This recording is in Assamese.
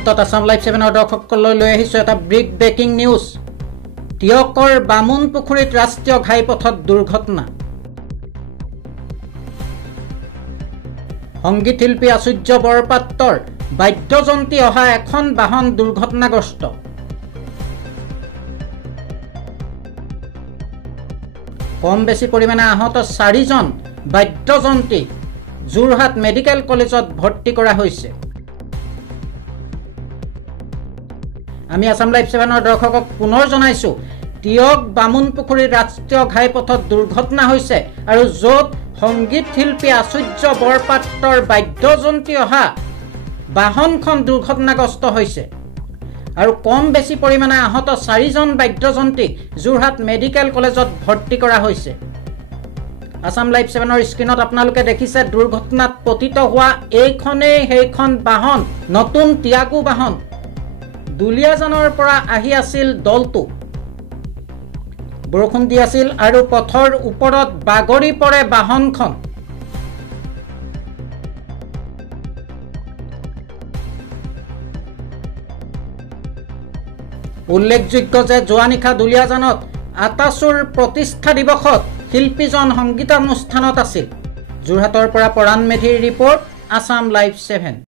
মুহূৰ্তত আসাম লাইভ 7 দৰ্শকসকললৈ লৈ আহিছো এটা ব্ৰেক ব্ৰেকিং নিউজ। টিয়কৰ বামুণ পুখুৰীত ৰাষ্ট্ৰীয় ঘাইপথত দুৰ্ঘটনা। সংগীত শিল্পী আচুৰ্য বৰপাত্ৰৰ বাদ্যযন্ত্ৰী অহা এখন বাহন দুৰ্ঘটনাগ্ৰস্ত। কম বেছি পৰিমাণে আহত 4জন বাদ্যযন্ত্ৰী যোৰহাট মেডিকেল কলেজত ভৰ্তি কৰা হৈছে। আমি আসাম লাইভ 7 দৰ্শকক পুনৰ জনাইছো, টিয়ক বামুণ পুখুৰীৰ ৰাষ্ট্ৰীয় ঘাইপথত দুৰ্ঘটনা হৈছে আৰু য'ত সংগীত শিল্পী আচুৰ্য বৰপাত্ৰৰ বাদ্যযন্ত্ৰী অহা বাহনখন দুৰ্ঘটনাগ্ৰস্ত হৈছে আৰু কম বেছি পৰিমাণে আহত 4জন বাদ্যযন্ত্ৰীক যোৰহাট মেডিকেল কলেজত ভৰ্তি কৰা হৈছে। আসাম লাইভ 7 স্ক্ৰীনত আপোনালোকে দেখিছে দুৰ্ঘটনাত পতিত হোৱা এইখনেই সেইখন বাহন, নতুন টিয়াগো বাহন। দুলিয়াজানৰ পৰা আহি আছিল দলটো। বৰষুণ দি আছিল আৰু পথৰ ওপৰত বাগৰি পৰে বাহনখন। উল্লেখযোগ্য যে যোৱা নিশা দুলিয়াজানত আটাচুৰ প্ৰতিষ্ঠা দিৱসত শিল্পীজন সংগীতানুষ্ঠানত আছিল। যোৰহাটৰ পৰা পৰাণ মেধিৰ ৰিপৰ্ট, আসাম লাইভ 7।